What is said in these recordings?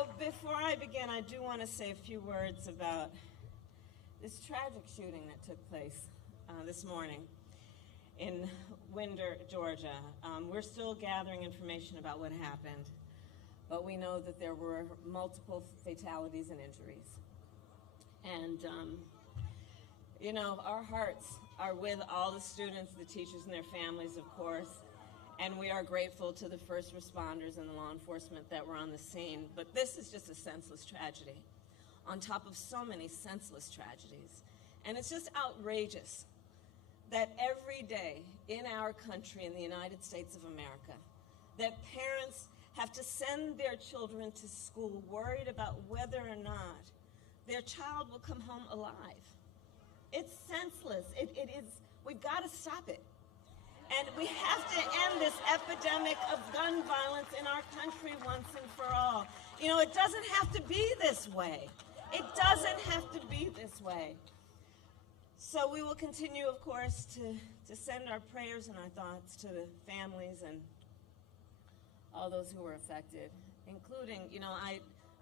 So before I begin, I do want to say a few words about this tragic shooting that took place this morning in Winder, Georgia. We're still gathering information about what happened, but we know that there were multiple fatalities and injuries. And, you know, our hearts are with all the students, the teachers, and their families, of course. And we are grateful to the first responders and the law enforcement that were on the scene. But this is just a senseless tragedy on top of so many senseless tragedies. And it's just outrageous that every day in our country, in the United States of America, that parents have to send their children to school worried about whether or not their child will come home alive. It's senseless. It is, we've got to stop it. And we have to end this epidemic of gun violence in our country once and for all. You know, it doesn't have to be this way. It doesn't have to be this way. So we will continue, of course, to send our prayers and our thoughts to the families and all those who were affected, including, you know,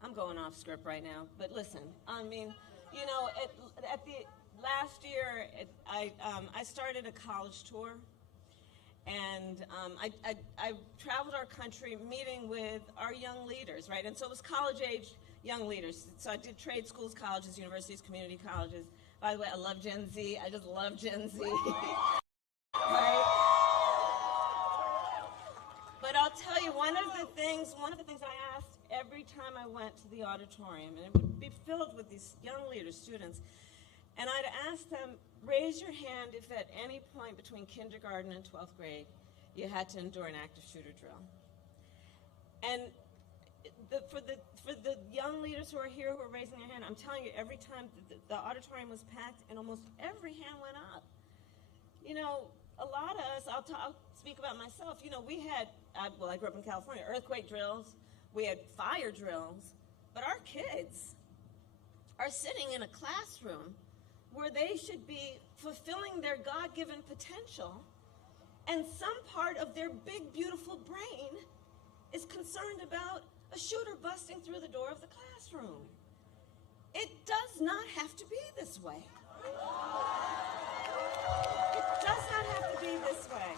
I'm going off script right now, but listen, I mean, you know, at the last year, I started a college tour. And I traveled our country meeting with our young leaders, right? And so it was college-age young leaders. So I did trade schools, colleges, universities, community colleges. By the way, I love Gen Z. I just love Gen Z. Right? But I'll tell you, one of the things I asked every time I went to the auditorium, and it would be filled with these young leaders, students, and I'd ask them, raise your hand if at any point between kindergarten and 12th grade you had to endure an active shooter drill. And for the young leaders who are here who are raising their hand, I'm telling you, every time the auditorium was packed and almost every hand went up. You know, a lot of us, I'll speak about myself, you know, we had, well, I grew up in California, earthquake drills, we had fire drills, but our kids are sitting in a classroom where they should be fulfilling their God-given potential, and some part of their big, beautiful brain is concerned about a shooter busting through the door of the classroom. It does not have to be this way. It does not have to be this way.